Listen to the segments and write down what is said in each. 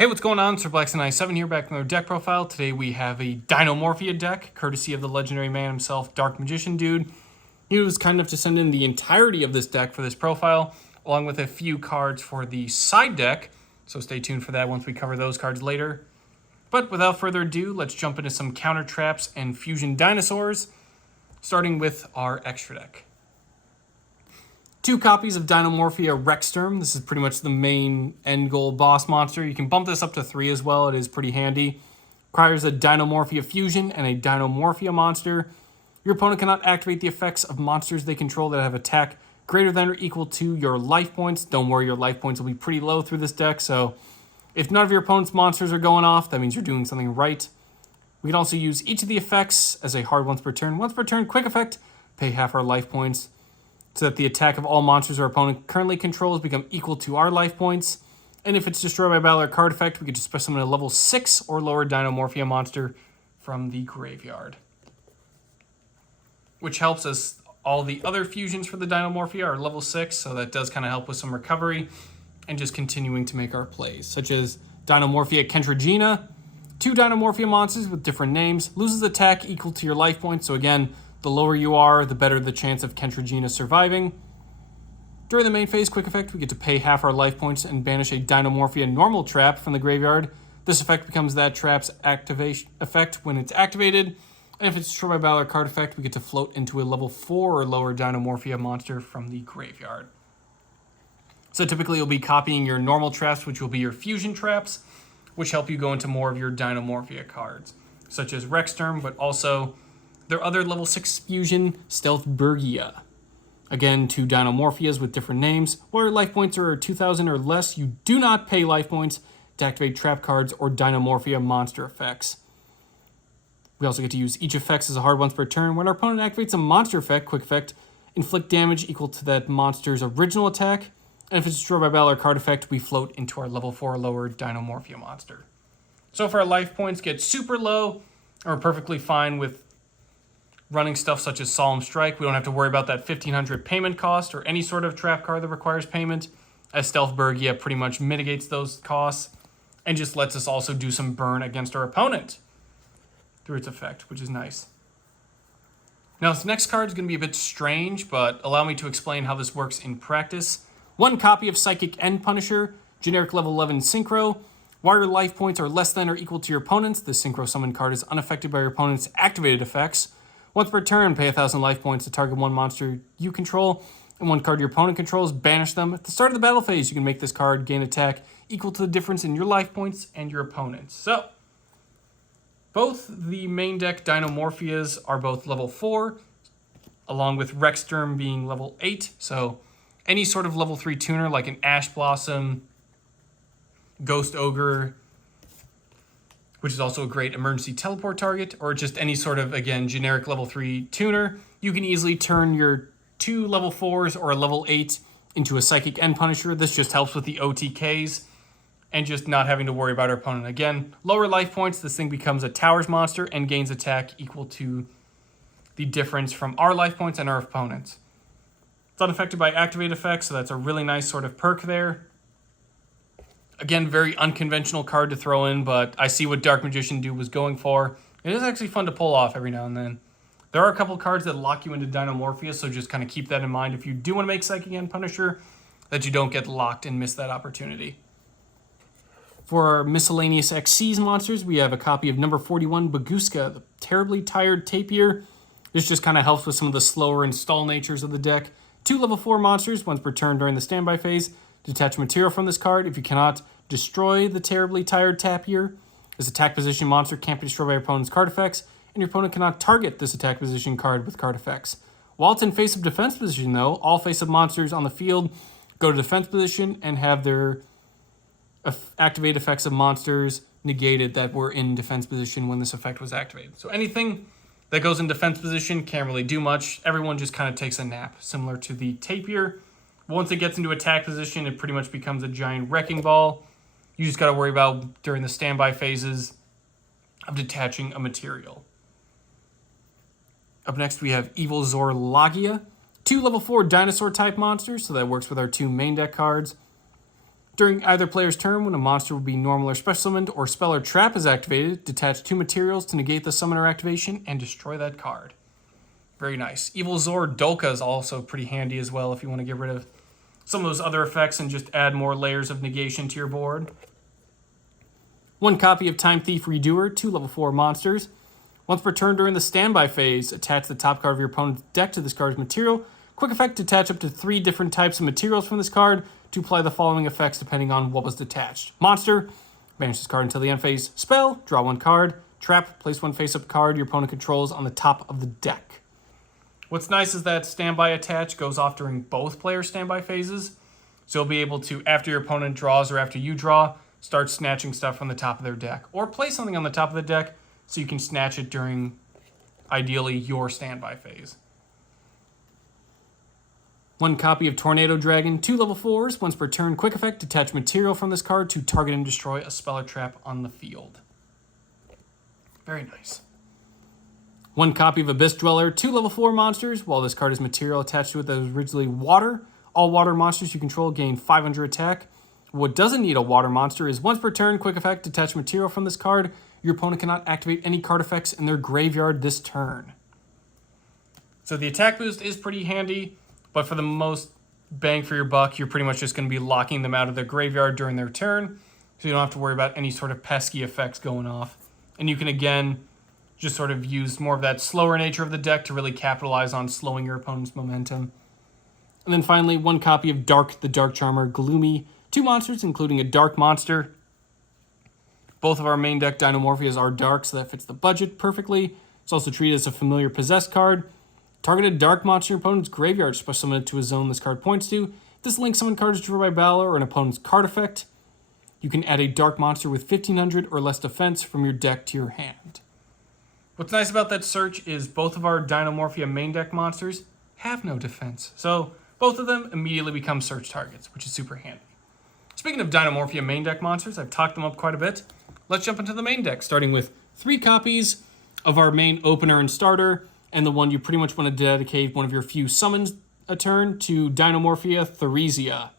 Hey, what's going on? Sir Blackson97 here, back with another deck profile. Today we have a Dinomorphia deck, courtesy of the legendary man himself, DarkMagicianDude. He was kind enough to send in the entirety of this deck for this profile, along with a few cards for the side deck, so stay tuned for that once we cover those cards later. But without further ado, let's jump into some counter traps and fusion dinosaurs, starting with our extra deck. 2 copies of Dinomorphia Rexterm. This is pretty much the main end goal boss monster. You can bump this up to 3 as well. It is pretty handy. Requires a Dinomorphia fusion and a Dinomorphia monster. Your opponent cannot activate the effects of monsters they control that have attack greater than or equal to your life points. Don't worry, your life points will be pretty low through this deck, so if none of your opponent's monsters are going off, that means you're doing something right. We can also use each of the effects as a hard once per turn. Once per turn, quick effect, pay half our life points, so that the attack of all monsters our opponent currently controls become equal to our life points. And if it's destroyed by battle or card effect, we could just summon a level 6 or lower Dinomorphia monster from the graveyard. Which helps us, all the other fusions for the Dinomorphia are level 6, so that does kind of help with some recovery and just continuing to make our plays, such as Dinomorphia Kentragina, 2 Dinomorphia monsters with different names, loses attack equal to your life points, so again, the lower you are, the better the chance of Kentragina surviving. During the main phase quick effect, we get to pay half our life points and banish a Dinomorphia normal trap from the graveyard. This effect becomes that trap's activation effect when it's activated, and if it's destroyed by battle or card effect, we get to float into a level 4 or lower Dinomorphia monster from the graveyard. So typically you'll be copying your normal traps, which will be your fusion traps, which help you go into more of your Dinomorphia cards, such as Rexterm, but also their other level 6 fusion, Stealthburgia. Again, 2 Dinomorphias with different names. While your life points are 2,000 or less, you do not pay life points to activate trap cards or Dinomorphia monster effects. We also get to use each effect as a hard once per turn. When our opponent activates a monster effect, quick effect, inflict damage equal to that monster's original attack. And if it's destroyed by battle or card effect, we float into our level 4 or lower Dinomorphia monster. So if our life points get super low, we're perfectly fine with running stuff such as Solemn Strike. We don't have to worry about that 1,500 payment cost or any sort of trap card that requires payment, as Stealthburgia pretty much mitigates those costs and just lets us also do some burn against our opponent through its effect, which is nice. Now, this next card is going to be a bit strange, but allow me to explain how this works in practice. 1 copy of Psychic End Punisher, generic level 11 Synchro. While your life points are less than or equal to your opponent's, the Synchro Summon card is unaffected by your opponent's activated effects. Once per turn, pay 1,000 life points to target 1 monster you control, and 1 card your opponent controls, banish them. At the start of the battle phase, you can make this card gain attack equal to the difference in your life points and your opponent's. So, both the main deck Dinomorphias are both level 4, along with Rexterm being level 8, so any sort of level 3 tuner like an Ash Blossom, Ghost Ogre, which is also a great emergency teleport target, or just any sort of, again, generic level 3 tuner, you can easily turn your 2 level 4s or a level 8 into a Psychic End Punisher. This just helps with the OTKs and just not having to worry about our opponent. Again, lower life points, this thing becomes a Towers monster and gains attack equal to the difference from our life points and our opponent's. It's unaffected by activate effects, so that's a really nice sort of perk there. Again, very unconventional card to throw in, but I see what DarkMagicianDude was going for. It is actually fun to pull off every now and then. There are a couple cards that lock you into Dinomorphia, so just kind of keep that in mind if you do want to make Psychic End Punisher, that you don't get locked and miss that opportunity. For our miscellaneous Xyz monsters, we have a copy of number 41, Baguska, the Terribly Tired Tapir. This just kind of helps with some of the slower and stall natures of the deck. 2 level 4 monsters, once per turn during the standby phase. Detach material from this card. If you cannot destroy the Terribly Tired Tapir, this attack position monster can't be destroyed by your opponent's card effects, and your opponent cannot target this attack position card with card effects. While it's in face-up defense position, though, all face-up monsters on the field go to defense position and have their activate effects of monsters negated that were in defense position when this effect was activated. So anything that goes in defense position can't really do much. Everyone just kind of takes a nap, similar to the Tapir. Once it gets into attack position, it pretty much becomes a giant wrecking ball. You just got to worry about, during the standby phases, of detaching a material. Up next, we have Evil Zorlagia. 2 level 4 dinosaur type monsters, so that works with our 2 main deck cards. During either player's turn, when a monster will be normal or special summoned or spell or trap is activated, detach 2 materials to negate the summoner activation and destroy that card. Very nice. Evil Zor Dolka is also pretty handy as well if you want to get rid of some of those other effects and just add more layers of negation to your board. 1 copy of Time Thief Redoer, 2 level 4 monsters. Once per turn during the standby phase, attach the top card of your opponent's deck to this card's material. Quick effect, detach up to 3 different types of materials from this card to apply the following effects depending on what was detached. Monster, banish this card until the end phase. Spell, draw 1 card. Trap, place 1 face-up card your opponent controls on the top of the deck. What's nice is that standby attach goes off during both player standby phases. So you'll be able to, after your opponent draws or after you draw, start snatching stuff from the top of their deck. Or place something on the top of the deck so you can snatch it during, ideally, your standby phase. 1 copy of Tornado Dragon, 2 level 4s. Once per turn, quick effect, detach material from this card to target and destroy a spell or trap on the field. Very nice. 1 copy of Abyss Dweller, 2 level 4 monsters. While this card has material attached to it that was originally water, all water monsters you control gain 500 attack. What doesn't need a water monster is once per turn, quick effect, detach material from this card. Your opponent cannot activate any card effects in their graveyard this turn. So the attack boost is pretty handy, but for the most bang for your buck, you're pretty much just going to be locking them out of their graveyard during their turn, so you don't have to worry about any sort of pesky effects going off. And you can, again, just sort of use more of that slower nature of the deck to really capitalize on slowing your opponent's momentum. And then finally, 1 copy of Dark the Dark Charmer Gloomy, 2 monsters, including a Dark monster. Both of our main deck Dinomorphias are Dark, so that fits the budget perfectly. It's also treated as a familiar possessed card. Target a Dark monster in your opponent's graveyard, special summon it to a zone this card points to. If this link summon card is drawn by battle or an opponent's card effect, you can add a Dark monster with 1500 or less defense from your deck to your hand. What's nice about that search is both of our Dinomorphia main deck monsters have no defense, so both of them immediately become search targets, which is super handy. Speaking of Dinomorphia main deck monsters, I've talked them up quite a bit. Let's jump into the main deck, starting with 3 copies of our main opener and starter, and the one you pretty much want to dedicate one of your few summons a turn to Dinomorphia Theresia.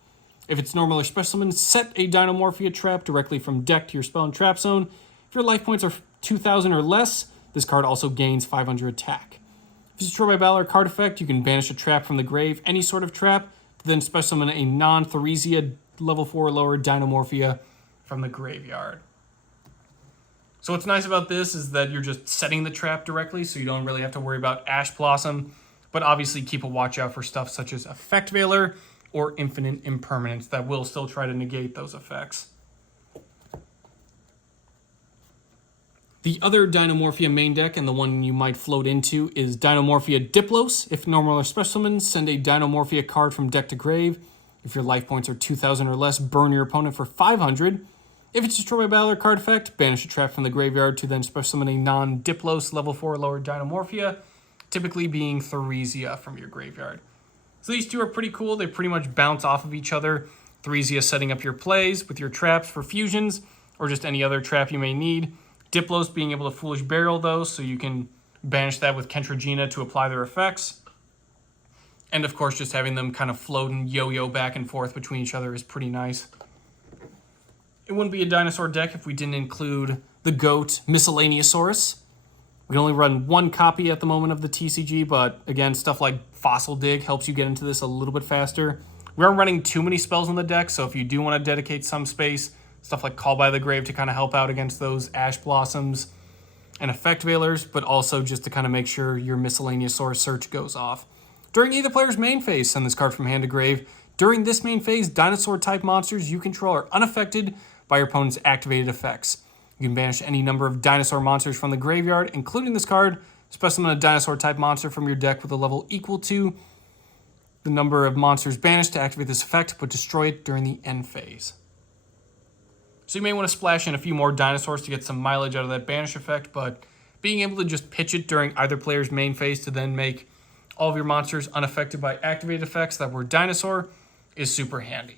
If it's normal or special summon, set a Dinomorphia trap directly from deck to your spell and trap zone. If your life points are 2,000 or less, this card also gains 500 attack. If it's destroyed by battle or card effect, you can banish a trap from the grave, any sort of trap, to then special summon a non-Theresia level 4 or lower Dinomorphia from the graveyard. So what's nice about this is that you're just setting the trap directly, so you don't really have to worry about Ash Blossom, but obviously keep a watch out for stuff such as Effect Veiler or Infinite Impermanence that will still try to negate those effects. The other Dinomorphia main deck, and the one you might float into, is Dinomorphia Diplos. If normal or special summon, send a Dinomorphia card from deck to grave. If your life points are 2,000 or less, burn your opponent for 500. If it's destroyed by battle or card effect, banish a trap from the graveyard to then special summon a non-Diplos level 4 or lower Dinomorphia, typically being Theresia from your graveyard. So these two are pretty cool. They pretty much bounce off of each other. Theresia setting up your plays with your traps for fusions, or just any other trap you may need. Diplos being able to Foolish Burial those, so you can banish that with Kentragina to apply their effects. And of course, just having them kind of float and yo-yo back and forth between each other is pretty nice. It wouldn't be a dinosaur deck if we didn't include the GOAT Miscellaneousaurus. We can only run 1 copy at the moment of the TCG, but again, stuff like Fossil Dig helps you get into this a little bit faster. We aren't running too many spells on the deck, so if you do want to dedicate some space, stuff like Call by the Grave to kind of help out against those Ash Blossoms and Effect Veilers, but also just to kind of make sure your Miscellaneousaurus search goes off. During either player's main phase, send this card from hand to grave. During this main phase, dinosaur-type monsters you control are unaffected by your opponent's activated effects. You can banish any number of dinosaur monsters from the graveyard, including this card. Special summon a dinosaur-type monster from your deck with a level equal to the number of monsters banished to activate this effect, but destroy it during the end phase. So you may want to splash in a few more dinosaurs to get some mileage out of that banish effect, but being able to just pitch it during either player's main phase to then make all of your monsters unaffected by activated effects that were dinosaur is super handy.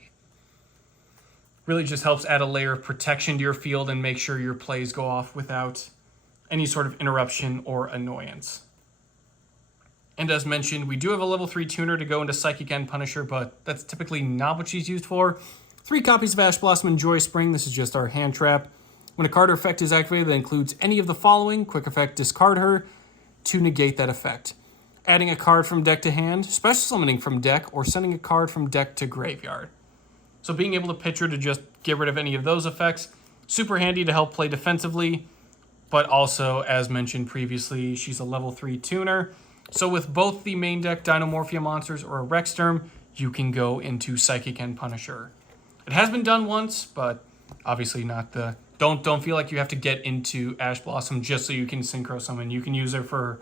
Really just helps add a layer of protection to your field and make sure your plays go off without any sort of interruption or annoyance. And as mentioned, we do have a level 3 tuner to go into Psychic End Punisher, but that's typically not what she's used for. 3 copies of Ash Blossom and Joy Spring. This is just our hand trap. When a card or effect is activated that includes any of the following, quick effect, discard her to negate that effect. Adding a card from deck to hand, special summoning from deck, or sending a card from deck to graveyard. So being able to pitch her to just get rid of any of those effects, super handy to help play defensively, but also, as mentioned previously, she's a level 3 tuner. So with both the main deck Dinomorphia monsters or a Rexterm, you can go into Psychic and Punisher. It has been done once, but obviously not the... Don't feel like you have to get into Ash Blossom just so you can Synchro Summon. You can use her for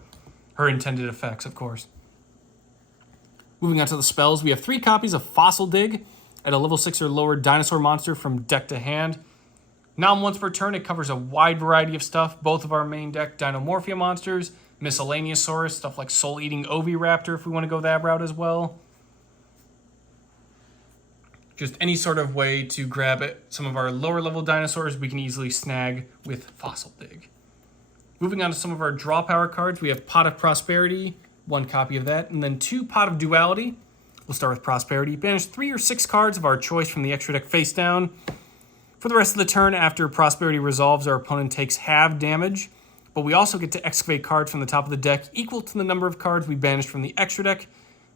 her intended effects, of course. Moving on to the spells, we have 3 copies of Fossil Dig. At a level 6 or lower dinosaur monster from deck to hand. Now once per turn, it covers a wide variety of stuff. Both of our main deck Dinomorphia monsters, Miscellaneousaurus, stuff like Soul-Eating Oviraptor if we want to go that route as well. Just any sort of way to grab some of our lower level dinosaurs we can easily snag with Fossil Dig. Moving on to some of our draw power cards, we have Pot of Prosperity, 1 copy of that, and then 2 Pot of Duality. We'll start with Prosperity. Banish 3 or 6 cards of our choice from the extra deck face down. For the rest of the turn, after Prosperity resolves, our opponent takes half damage, but we also get to excavate cards from the top of the deck equal to the number of cards we banished from the extra deck.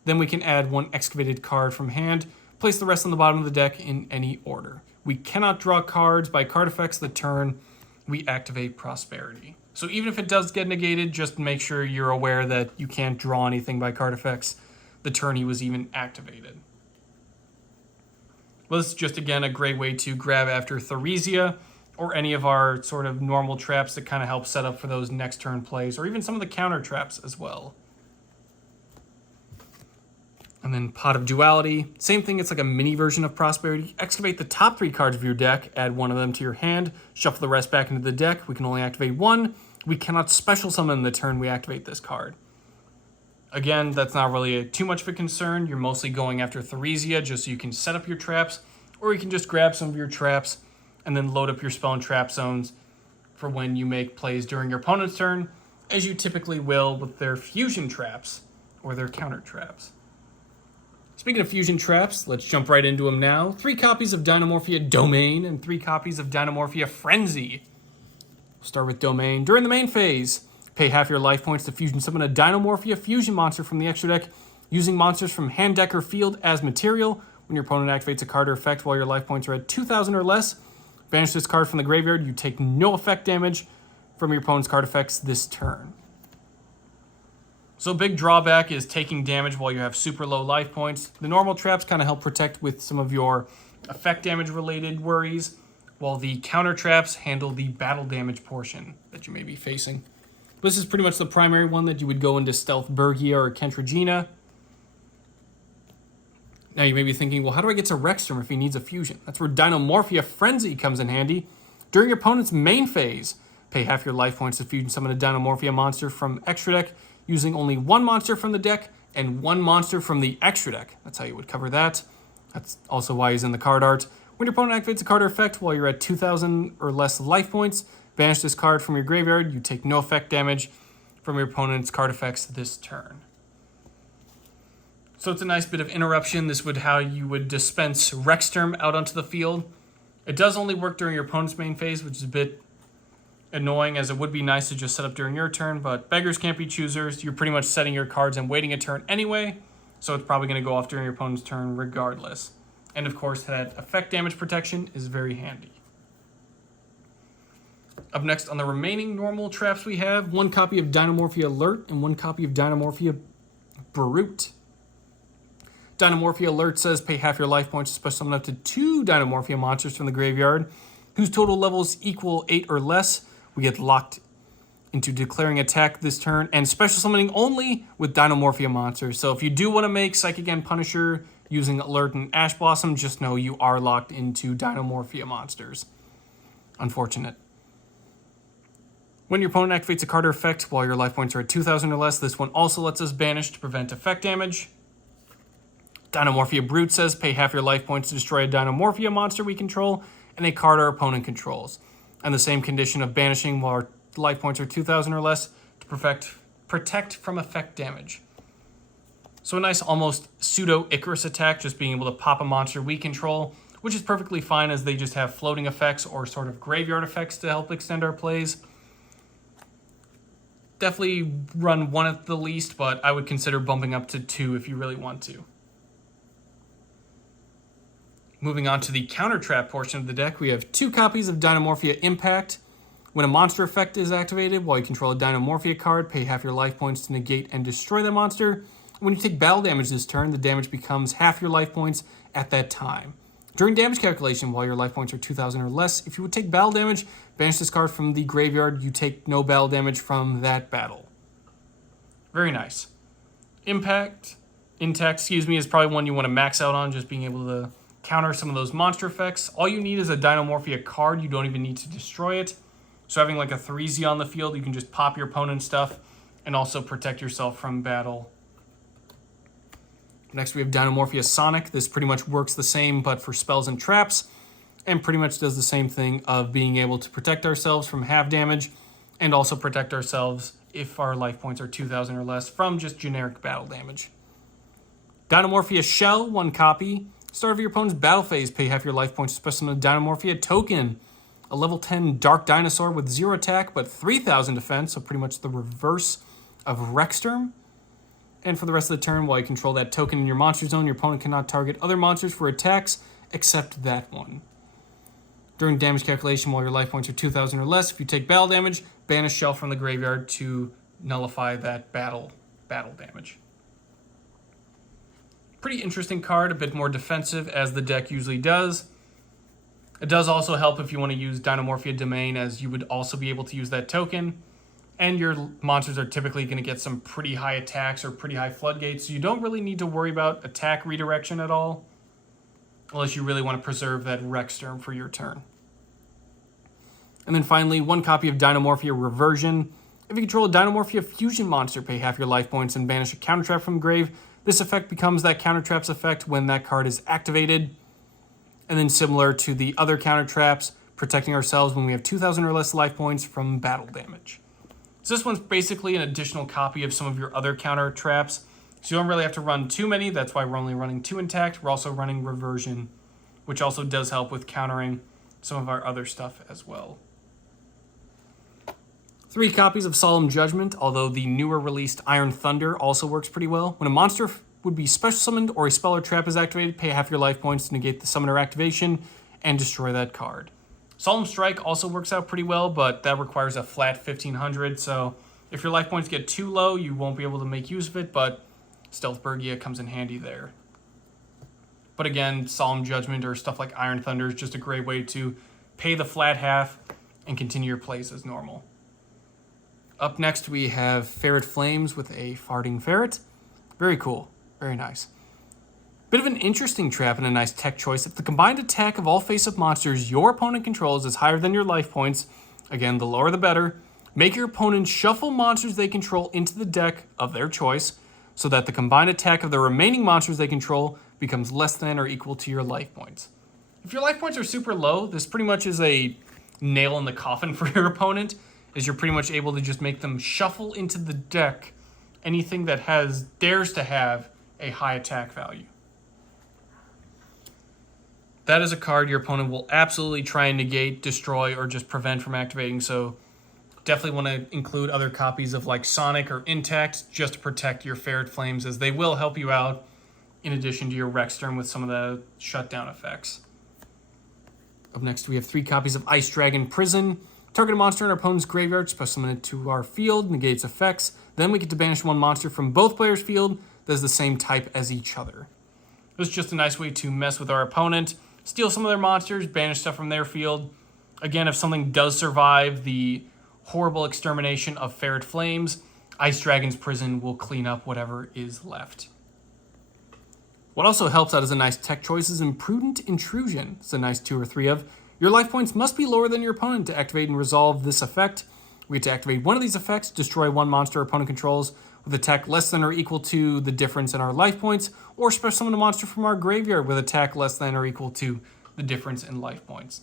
Then we can add 1 excavated card from hand, place the rest on the bottom of the deck in any order. We cannot draw cards by card effects the turn we activate Prosperity. So even if it does get negated, just make sure you're aware that you can't draw anything by card effects the turn he was even activated. Well, this is just, again, a great way to grab after Theresia or any of our sort of normal traps that kind of help set up for those next turn plays, or even some of the counter traps as well. And then Pot of Duality, same thing, it's like a mini version of Prosperity. Excavate the top 3 cards of your deck, add 1 of them to your hand, shuffle the rest back into the deck. We can only activate 1. We cannot special summon the turn we activate this card. Again, that's not really too much of a concern. You're mostly going after Theresia just so you can set up your traps, or you can just grab some of your traps and then load up your spell and trap zones for when you make plays during your opponent's turn, as you typically will with their fusion traps or their counter traps. Speaking of fusion traps, let's jump right into them now. 3 copies of Dinomorphia Domain and 3 copies of Dinomorphia Frenzy. We'll start with Domain. During the main phase, pay half your life points to fusion summon a Dinomorphia fusion monster from the extra deck, using monsters from hand, deck, or field as material. When your opponent activates a card or effect while your life points are at 2,000 or less, banish this card from the graveyard. You take no effect damage from your opponent's card effects this turn. So big drawback is taking damage while you have super low life points. The normal traps kind of help protect with some of your effect damage related worries, while the counter traps handle the battle damage portion that you may be facing. This is pretty much the primary one that you would go into Stealth Bergia or Kentragina. Now you may be thinking, well, how do I get to Rexterm if he needs a fusion? That's where Dinomorphia Frenzy comes in handy. During your opponent's main phase, pay half your life points to fusion summon a Dinomorphia monster from extra deck, using only 1 monster from the deck and 1 monster from the extra deck. That's how you would cover that. That's also why he's in the card art. When your opponent activates a card or effect while you're at 2,000 or less life points, banish this card from your graveyard. You take no effect damage from your opponent's card effects this turn. So it's a nice bit of interruption. This would how you would dispense Rexterm out onto the field. It does only work during your opponent's main phase, which is a bit annoying, as it would be nice to just set up during your turn, but beggars can't be choosers. You're pretty much setting your cards and waiting a turn anyway, so it's probably going to go off during your opponent's turn regardless. And of course, that effect damage protection is very handy. Up next on the remaining normal traps we have 1 copy of Dinomorphia Alert and 1 copy of Dinomorphia Brute. Dinomorphia Alert says pay half your life points to special summon up to 2 Dinomorphia monsters from the graveyard whose total levels equal 8 or less. We get locked into declaring attack this turn and special summoning only with Dinomorphia monsters. So if you do want to make Psychic and Punisher using Alert and Ash Blossom, just know you are locked into Dinomorphia monsters. Unfortunate. When your opponent activates a card or effect while your life points are at 2,000 or less, this one also lets us banish to prevent effect damage. Dinomorphia Brute says pay half your life points to destroy a Dinomorphia monster we control and a card our opponent controls. And the same condition of banishing while our life points are 2,000 or less to protect from effect damage. So a nice almost pseudo Icarus attack, just being able to pop a monster we control which is perfectly fine as they just have floating effects or sort of graveyard effects to help extend our plays. Definitely run 1 at the least, but I would consider bumping up to 2 if you really want to. Moving on to the counter trap portion of the deck, we have 2 copies of Dinomorphia Impact. When a monster effect is activated, while you control a Dinomorphia card, pay half your life points to negate and destroy that monster. When you take battle damage this turn, the damage becomes half your life points at that time. During damage calculation, while your life points are 2,000 or less, if you would take battle damage, banish this card from the graveyard. You take no battle damage from that battle. Very nice. Intact, is probably one you want to max out on, just being able to counter some of those monster effects. All you need is a Dinomorphia card. You don't even need to destroy it. So having like a 3Z on the field, you can just pop your opponent's stuff and also protect yourself from battle. Next, we have Dinomorphia Sonic. This pretty much works the same, but for spells and traps, and pretty much does the same thing of being able to protect ourselves from half damage, and also protect ourselves if our life points are 2,000 or less from just generic battle damage. Dinomorphia Shell, 1 copy. Start of your opponent's battle phase, pay half your life points to special summon a Dinomorphia token. A level 10 Dark Dinosaur with 0 attack, but 3,000 defense, so pretty much the reverse of Rexsturm. And for the rest of the turn, while you control that token in your monster zone, your opponent cannot target other monsters for attacks except that one. During damage calculation, while your life points are 2,000 or less, if you take battle damage, banish Shell from the graveyard to nullify that battle damage. Pretty interesting card, a bit more defensive as the deck usually does. It does also help if you want to use Dinomorphia Domain, as you would also be able to use that token. And your monsters are typically going to get some pretty high attacks or pretty high floodgates, so you don't really need to worry about attack redirection at all, unless you really want to preserve that Rexsturm for your turn. And then finally, 1 copy of Dinomorphia Reversion. If you control a Dinomorphia Fusion monster, pay half your life points and banish a counter trap from the grave. This effect becomes that counter trap's effect when that card is activated. And then similar to the other counter traps, protecting ourselves when we have 2,000 or less life points from battle damage. So this one's basically an additional copy of some of your other counter traps. So you don't really have to run too many. That's why we're only running 2 intact. We're also running Reversion, which also does help with countering some of our other stuff as well. 3 copies of Solemn Judgment, although the newer released Iron Thunder also works pretty well. When a monster would be special summoned or a spell or trap is activated, pay half your life points to negate the summoner activation and destroy that card. Solemn Strike also works out pretty well, but that requires a flat 1,500, so if your life points get too low, you won't be able to make use of it, but Stealthburgia comes in handy there. But again, Solemn Judgment or stuff like Iron Thunder is just a great way to pay the flat half and continue your plays as normal. Up next, we have Ferret Flames with a Farting Ferret. Very cool. Very nice. Bit of an interesting trap and a nice tech choice. If the combined attack of all face-up monsters your opponent controls is higher than your life points, again, the lower the better, make your opponent shuffle monsters they control into the deck of their choice so that the combined attack of the remaining monsters they control becomes less than or equal to your life points. If your life points are super low, this pretty much is a nail in the coffin for your opponent, as you're pretty much able to just make them shuffle into the deck anything that dares to have a high attack value. That is a card your opponent will absolutely try and negate, destroy, or just prevent from activating, so definitely want to include other copies of like Sonic or Intact just to protect your Ferret Flames, as they will help you out in addition to your Rexsturm with some of the shutdown effects. Up next, we have 3 copies of Ice Dragon Prison. Target a monster in our opponent's graveyard, special summon it to our field, negates effects. Then we get to banish 1 monster from both players' field that is the same type as each other. This is just a nice way to mess with our opponent, steal some of their monsters, banish stuff from their field. Again, if something does survive the horrible extermination of Ferret Flames, Ice Dragon's Prison will clean up whatever is left. What also helps out as a nice tech choice is Imprudent Intrusion. It's a nice 2 or 3 of. Your life points must be lower than your opponent to activate and resolve this effect. We get to activate one of these effects, destroy 1 monster opponent controls with attack less than or equal to the difference in our life points, or special summon a monster from our graveyard with attack less than or equal to the difference in life points.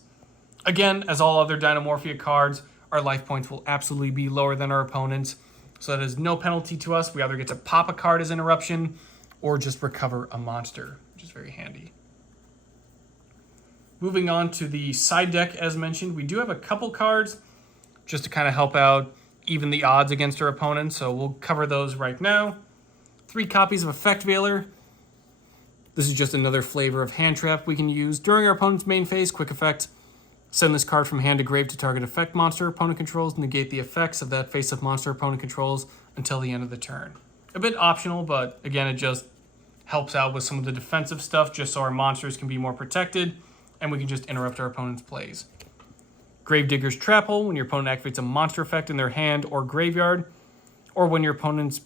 Again, as all other Dinomorphia cards, our life points will absolutely be lower than our opponents, so that is no penalty to us. We either get to pop a card as interruption or just recover a monster, which is very handy. Moving on to the side deck, as mentioned, we do have a couple cards just to kind of help out even the odds against our opponents, so we'll cover those right now. 3 copies of Effect Veiler. This is just another flavor of hand trap we can use. During our opponent's main phase, quick effect, send this card from hand to grave to target effect monster opponent controls, negate the effects of that face-up monster opponent controls until the end of the turn. A bit optional, but again, it just helps out with some of the defensive stuff just so our monsters can be more protected and we can just interrupt our opponent's plays. Gravedigger's Trap Hole, when your opponent activates a monster effect in their hand or graveyard, or when your opponent's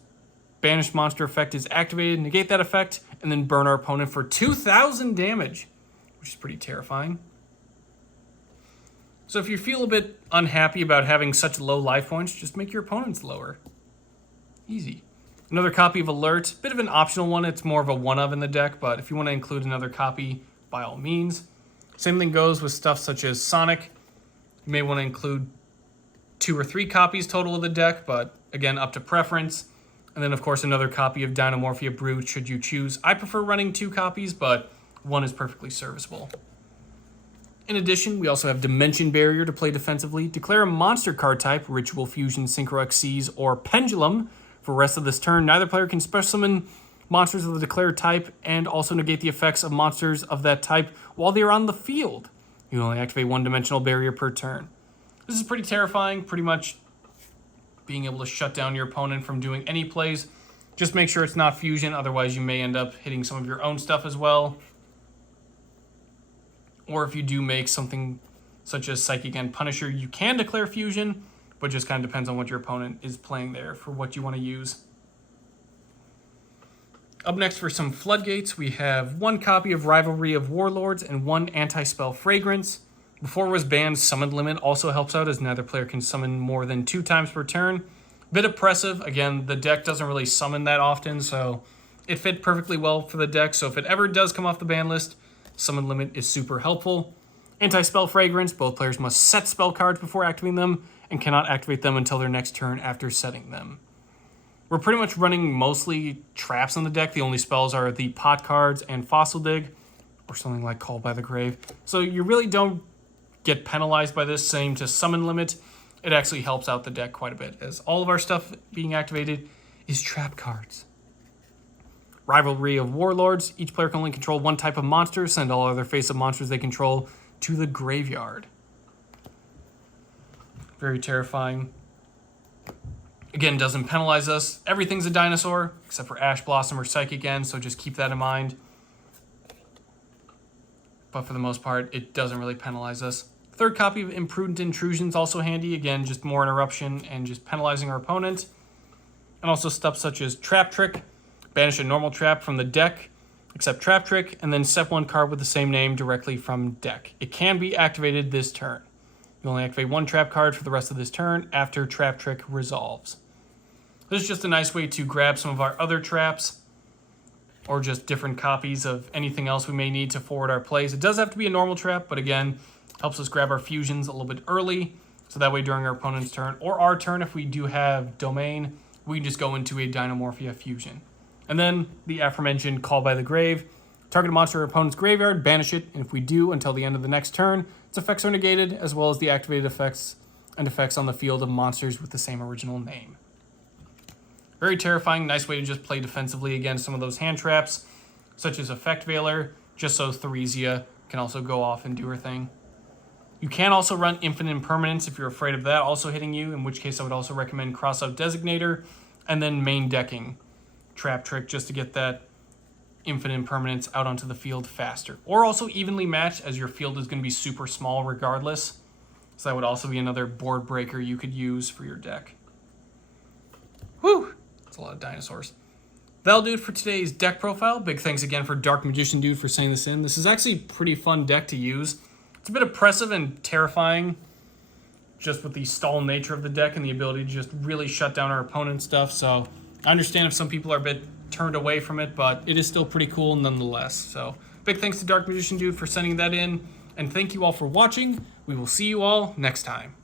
banished monster effect is activated, negate that effect, and then burn our opponent for 2,000 damage, which is pretty terrifying. So if you feel a bit unhappy about having such low life points, just make your opponents lower. Easy. Another copy of Alert, bit of an optional one, it's more of a one-of in the deck, but if you want to include another copy, by all means. Same thing goes with stuff such as Sonic. You may want to include 2 or 3 copies total of the deck, but again, up to preference. And then, of course, another copy of Dinomorphia Brood should you choose. I prefer running 2 copies, but 1 is perfectly serviceable. In addition, we also have Dimension Barrier to play defensively. Declare a monster card type, Ritual Fusion, Synchro Xyz, or Pendulum. For the rest of this turn, neither player can special summon monsters of the declared type and also negate the effects of monsters of that type while they are on the field. You only activate 1-dimensional barrier per turn. This is pretty terrifying, pretty much being able to shut down your opponent from doing any plays. Just make sure it's not fusion, otherwise you may end up hitting some of your own stuff as well. Or if you do make something such as Psychic and Punisher, you can declare fusion, but just kind of depends on what your opponent is playing there for what you want to use. Up next for some Floodgates, we have 1 copy of Rivalry of Warlords and 1 Anti-Spell Fragrance. Before it was banned, Summon Limit also helps out as neither player can summon more than 2 times per turn. Bit oppressive. Again, the deck doesn't really summon that often, so it fit perfectly well for the deck. So if it ever does come off the ban list, Summon Limit is super helpful. Anti-Spell Fragrance, both players must set spell cards before activating them and cannot activate them until their next turn after setting them. We're pretty much running mostly traps on the deck. The only spells are the pot cards and Fossil Dig, or something like Call by the Grave. So you really don't get penalized by this. Same to Summon Limit. It actually helps out the deck quite a bit, as all of our stuff being activated is trap cards. Rivalry of Warlords. Each player can only control 1 type of monster. Send all other face-up monsters they control to the graveyard. Very terrifying. Again, doesn't penalize us. Everything's a dinosaur, except for Ash Blossom or Psychic End, so just keep that in mind. But for the most part, it doesn't really penalize us. 3rd copy of Imprudent Intrusion's also handy. Again, just more interruption and just penalizing our opponent. And also stuff such as Trap Trick. Banish a normal trap from the deck, except Trap Trick, and then set 1 card with the same name directly from deck. It can be activated this turn. You only activate 1 trap card for the rest of this turn after Trap Trick resolves. This is just a nice way to grab some of our other traps or just different copies of anything else we may need to forward our plays. It does have to be a normal trap, but again, helps us grab our fusions a little bit early, so that way during our opponent's turn, or our turn if we do have Domain, we can just go into a Dinomorphia fusion. And then the aforementioned Call by the Grave. Target a monster or opponent's graveyard, banish it, and if we do until the end of the next turn, its effects are negated, as well as the activated effects and effects on the field of monsters with the same original name. Very terrifying, nice way to just play defensively against some of those hand traps, such as Effect Veiler, just so Theresia can also go off and do her thing. You can also run Infinite Impermanence if you're afraid of that also hitting you, in which case I would also recommend Crossout Designator, and then main decking Trap Trick just to get that Infinite Impermanence out onto the field faster. Or also evenly matched, as your field is going to be super small regardless. So that would also be another board breaker you could use for your deck. Whew! That's a lot of dinosaurs. That'll do it for today's deck profile. Big thanks again for DarkMagicianDude for sending this in. This is actually a pretty fun deck to use. It's a bit oppressive and terrifying, just with the stall nature of the deck and the ability to just really shut down our opponent's stuff. So I understand if some people are a bit turned away from it, but it is still pretty cool nonetheless. So big thanks to DarkMagicianDude for sending that in, and thank you all for watching. We will see you all next time.